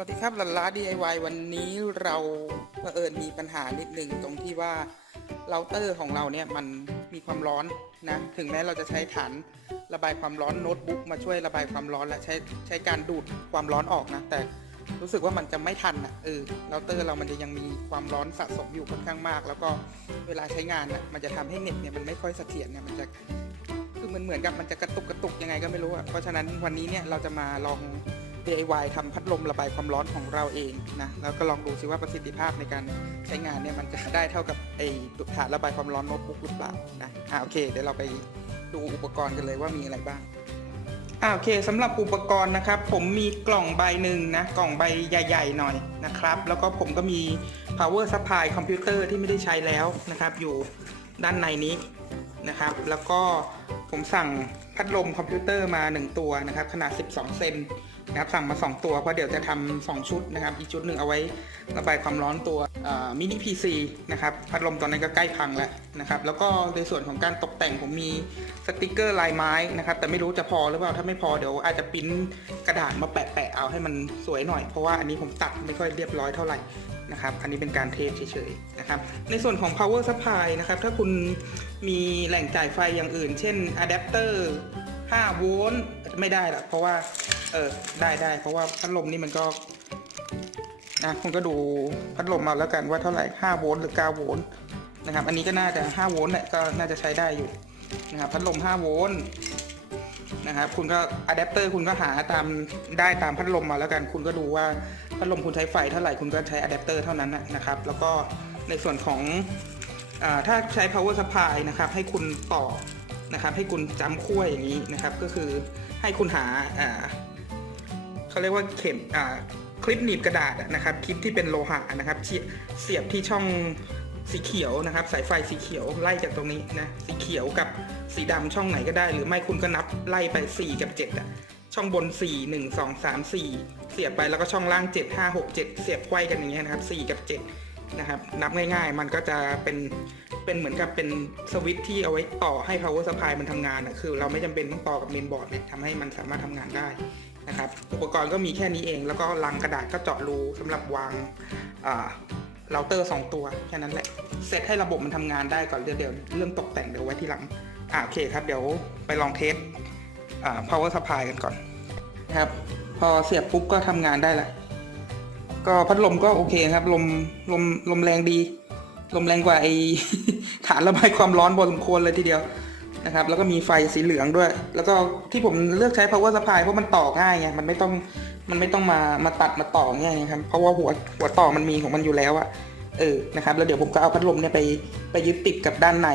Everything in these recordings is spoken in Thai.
วัสดีครับลันล้า DIY วันนี้เราเผอิญมีปัญหานิดหนึ่งตรงที่ว่าเราเตอร์ของเราเนี่ยมันมีความร้อนนะ ถึงแม้เราจะใช้ฐานระบายความร้อนโน้ตบุ๊กมาช่วยระบายความร้อนและใช้ใช้การดูดความร้อนออกนะ แต่รู้สึกว่ามันจะไม่ทันอะเออเราเตอร์เรามันจะยังมีความร้อนสะสมอยู่ค่อนข้างมาก แล้วก็เวลาใช้งานอะมันจะทำให้เน็ตเนี่ยมันไม่ค่อยเสถียรเนี่ยมันจะคือมันเหมือนกับมันจะกระตุกกระตุกยังไงก็ไม่รู้อะเพราะฉะนั้นวันนี้เนี่ยเราจะมาลอง DIY ทำพัดลมระบายความร้อนของเราเองนะแล้วก็ลองดูซิว่าประสิทธิภาพในการใช้งานเนี่ยมันจะได้เท่ากับไอ้ฐานระบายความร้อนโน้ตบุ๊กหรือเปล่านะอ่าโอเคเดี๋ยวเราไปดูอุปกรณ์กันเลยว่ามีอะไรบ้างอ่าโอเคสำหรับอุปกรณ์นะครับ ผมมีกล่องใบหนึ่งนะกล่องใบใหญ่ ๆ หน่อยนะครับ แล้วก็ผมก็มี power supply คอมพิวเตอร์ที่ไม่ได้ใช้แล้วนะครับ อยู่ด้านในนี้นะครับ แล้วก็ผมสั่งพัดลมคอมพิวเตอร์มา 1 ตัวนะครับ ขนาด 12 เซน นะครับสั่งมา 2 ตัวเพราะเดี๋ยวจะทำ2ชุดนะครับ อีกชุดหนึ่งเอาไว้ระบายความร้อนตัวมินิพีซีนะครับพัดลมตอนนั้นก็ใกล้พังแล้วนะครับแล้วก็ในส่วนของการตกแต่งผมมีสติกเกอร์ลายไม้นะครับแต่ไม่รู้จะพอหรือเปล่าถ้าไม่พอเดี๋ยวอาจจะปริ้นกระดาษมาแปะๆเอาให้มันสวยหน่อยเพราะว่าอันนี้ผมตัดไม่ค่อยเรียบร้อยเท่าไหร่นะครับอันนี้เป็นการเทสเฉยๆนะครับในส่วนของ power supply นะครับถ้าคุณมีแหล่งจ่ายไฟอย่างอื่น เช่นอะแดปเตอร์5โวลต์ไม่ได้หรอกเพราะว่า เออ ได้ได้ เพราะว่าพัดลมนี่มันก็ นะคุณก็ดูพัดลมมาแล้วกันว่าเท่าไหร่5โวลต์หรือ9โวลต์นะครับ อันนี้ก็น่าจะ5โวลต์แหละก็น่าจะใช้ได้อยู่นะครับพัดลม5โวลต์นะครับคุณก็อะแดปเตอร์คุณก็หาตามได้ตามพัดลมมาแล้วกัน คุณก็ดูว่าพัดลมคุณใช้ไฟเท่าไหร่คุณก็ใช้อะแดปเตอร์เท่านั้นนะครับ แล้วก็ในส่วนของอาถ้าใช้ power supply นะครับให้คุณต่อนะครับให้คุณจำขั้วอย่างนี้นะครับ ก็คือให้คุณหาอ่า เขาเรียกว่าเข็มอ่าคลิปหนีบกระดาษนะครับคลิปที่เป็นโลหะนะครับเสียบที่ช่องสีเขียวนะครับ สายไฟสีเขียวไล่จากตรงนี้นะสีเขียวกับสีดำช่องไหนก็ได้ หรือไม่คุณก็นับไล่ไป 4 กับ7อะช่องบน 4 1 2 3 4 เสียบไปแล้วก็ช่องล่าง 7 5 6 7 เสียบไขว้กันอย่างเงี้ยนะครับ4กับ7นะครับนับง่าย ๆ มันก็จะเป็นเป็นเหมือนกับเป็นสวิตช์ที่เอาไว้ต่อให้ power supply มันทำงานอะคือ เราไม่จำเป็นต้องต่อกับเมนบอร์ดเนี่ยทำให้มันสามารถทำงานได้ นะครับอุปกรณ์ก็มีแค่นี้เอง แล้วก็ลังกระดาษก็เจาะรูสำหรับวางเราเตอร์ 2 ตัวแค่นั้นแหละเซตให้ระบบมันทำงานได้ก่อนเดี๋ยวเดี๋ยวเรื่องตกแต่งเดี๋ยวไว้ที่หลังอ่าโอเคครับเดี๋ยวไปลองเทสอ่า power supply กันก่อนนะครับพอเสียบปุ๊บก็ทำงานได้แหละก็พัดลมก็โอเคครับลมลมลมแรงดี ลมแรงกว่าไอฐานระบายความร้อนบนสมควรเลยทีเดียว นะครับ แล้วก็มีไฟสีเหลืองด้วย แล้วก็ที่ผมเลือกใช้ power supply เพราะมันต่อง่ายไงมันไม่ต้องมันไม่ต้องมามาตัดมาต่อง่ายครับ เพราะว่าหัวหัวต่อมันมีของมันอยู่แล้วอะเออนะครับ แล้วเดี๋ยวผมก็เอาพัดลมเนี่ยไปไปยึดติดกับด้านใน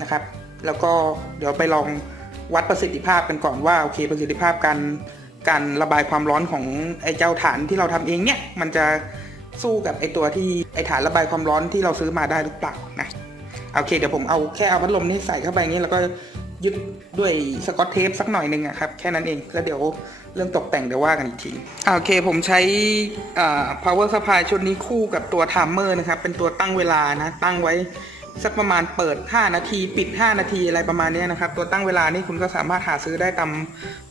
นะครับ แล้วก็เดี๋ยวไปลองวัดประสิทธิภาพกันก่อนว่าโอเคประสิทธิภาพการการระบายความร้อนของไอ้เจ้าฐานที่เราทำเองเนี่ยมันจะสู้กับไอ้ตัวที่ไอ้ฐานระบายความร้อนที่เราซื้อมาได้หรือเปล่านะ โอเคเดี๋ยวผมเอาแค่เอาพัดลมนี่ใส่เข้าไปอย่างนี้แล้วก็ยึดด้วยสกอตเทปสักหน่อยหนึ่งอะครับแค่นั้นเองแล้วเดี๋ยวเรื่องตกแต่งเดี๋ยวว่ากันอีกทีโอเคผมใช้ power supply ชุดนี้คู่กับตัว timer นะครับเป็นตัวตั้งเวลานะตั้งไว้สักประมาณเปิด 5 นาที ปิด 5 นาทีอะไรประมาณนี้นะครับ ตัวตั้งเวลานี่คุณก็สามารถหาซื้อได้ตาม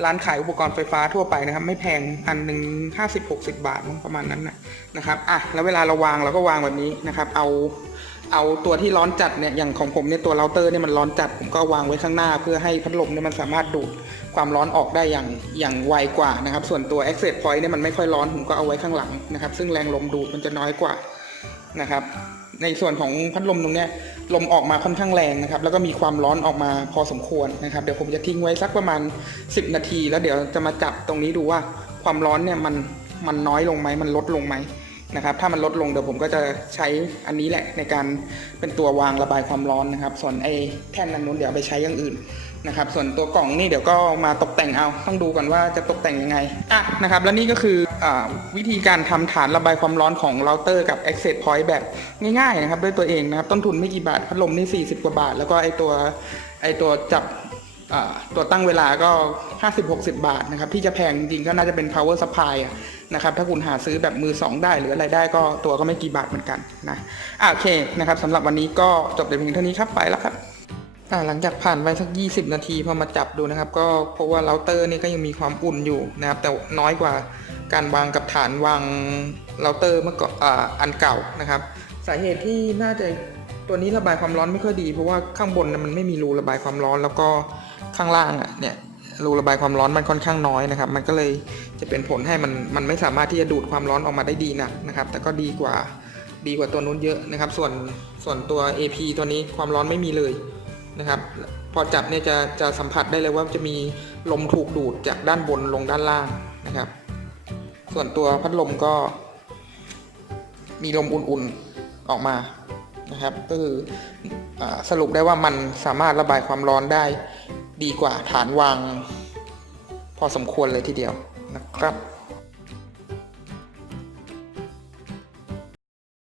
ร้านขายอุปกรณ์ไฟฟ้าทั่วไปนะครับ ไม่แพงอันหนึ่งห้าสิบหกสิบาทมั้งประมาณนั้นนะนะครับอะแล้วเวลาเราวางเราก็วางแบบนี้นะครับ เอา เอาตัวที่ร้อนจัดเนี่ยอย่างของผมเนี่ยตัวเราเตอร์เนี่ยมันร้อนจัดผมก็วางไว้ข้างหน้า เพื่อให้พัดลมเนี่ยมันสามารถดูดความร้อนออกได้อย่างอย่างไวกว่านะครับ ส่วนตัว access point เนี่ยมันไม่ค่อยร้อนผมก็เอาไว้ข้างหลังนะครับ ซึ่งแรงลมดูดมันจะน้อยกว่านะครับ ในส่วนของพัดลมตรงเนี้ยลมออกมาค่อนข้างแรงนะครับ แล้วก็มีความร้อนออกมาพอสมควรนะครับ เดี๋ยวผมจะทิ้งไว้สักประมาณ 10 นาที แล้วเดี๋ยวจะมาจับตรงนี้ดูว่าความร้อนเนี่ยมันมันน้อยลงไหมมันลดลงไหม นะครับ ถ้ามันลดลงเดี๋ยวผมก็จะใช้อันนี้แหละในการเป็นตัววางระบายความร้อนนะครับ ส่วนไอ้แท่นนั้นนู้นเดี๋ยวไปใช้อย่างอื่นนะครับ ส่วนตัวกล่องนี่เดี๋ยวก็มาตกแต่งเอา ต้องดูก่อนว่าจะตกแต่งยังไงอะนะครับ แล้วนี่ก็คืออวิธีการทำฐานระบายความร้อนของเราเตอร์กับ access point แบบง่ายๆนะครับ ด้วยตัวเองนะครับ ต้นทุนไม่กี่บาทพัดลมนี่40 กว่าบาท แล้วก็ไอ้ตัวไอ้ตัวจับ ตัวตั้งเวลาก็ 50-60 บาทนะครับ ที่จะแพงจริงก็น่าจะเป็น power supply นะครับ ถ้าคุณหาซื้อแบบมือ 2 ได้หรืออะไรได้ก็ตัวก็ไม่กี่บาทเหมือนกันนะโอเคนะครับสำหรับวันนี้ก็จบแต่เพียงเท่านี้ครับไปแล้วครับหลังจากผ่านไปสัก 20 นาทีพอมาจับดูนะครับ ก็เพราะว่าเราเตอร์นี่ก็ยังมีความอุ่นอยู่นะครับ แต่น้อยกว่าการวางกับฐานวางเราเตอร์เมื่อก่อนอันเก่านะครับ สาเหตุที่น่าจะตัวนี้ระบายความร้อนไม่ค่อยดี เพราะว่าข้างบนมันไม่มีรูระบายความร้อนแล้วก็ ข้างล่างอะเนี่ยรูระบายความร้อนมันค่อนข้างน้อยนะครับ มันก็เลยจะเป็นผลให้มันมันไม่สามารถที่จะดูดความร้อนออกมาได้ดีนักนะครับ แต่ก็ดีกว่าดีกว่าตัวนู้นเยอะนะครับ ส่วนส่วนตัว AP ตัวนี้ความร้อนไม่มีเลยนะครับ พอจับเนี่ยจะจะสัมผัสได้เลยว่าจะมีลมถูกดูดจากด้านบนลงด้านล่างนะครับ ส่วนตัวพัดลมก็ มีลมอุ่นๆออกมานะครับ ก็คืออสรุปได้ว่ามันสามารถระบายความร้อนได้ ดีกว่าฐานวาง พอสมควรเลยทีเดียวนะครับ